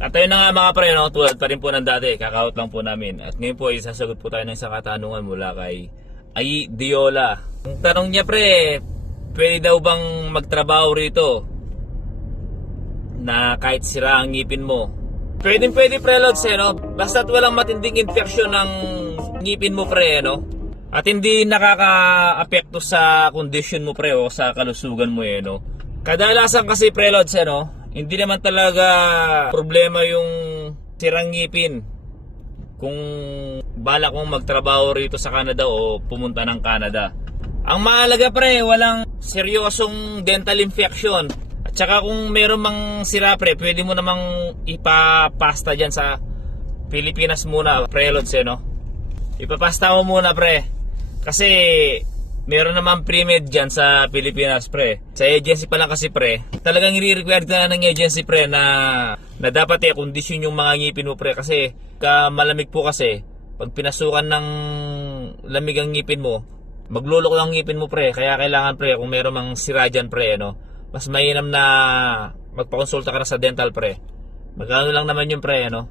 At ayun na nga mga pre, no, tulad pa rin po ng dati, kakaut lang po namin. At ngayon po ay sasagot po tayo ng isang katanungan mula kay Ay Diola. Ang tanong niya pre, pwede daw bang magtrabaho rito na kahit sira ang ngipin mo? Pwede pre Lods, no? Basta't walang matinding infeksyon ng ngipin mo pre, no? At hindi nakaka-apekto sa condition mo pre o sa kalusugan mo no? Kadalasan kasi pre Lods, no? Hindi naman talaga problema yung sirang ngipin kung bala kong magtrabaho rito sa Canada o pumunta ng Canada. Ang mahalaga pre, walang seryosong dental infection. At saka kung meron mang sira pre, pwede mo namang ipapasta dyan sa Pilipinas muna pre Lods, no? Ipapasta mo muna pre. Kasi meron naman pre-med dyan sa Pilipinas pre. Sa agency pa lang kasi pre, talagang i-required na ng agency pre na dapat kondisyon yung mga ngipin mo pre. Kasi malamig po kasi, pag pinasukan ng lamig ang ngipin mo, maglulok ang ngipin mo pre. Kaya kailangan pre, kung meron mang sira dyan pre, no, mas mainam na magpakonsulta ka na sa dental pre. Magkano lang naman yung pre, no?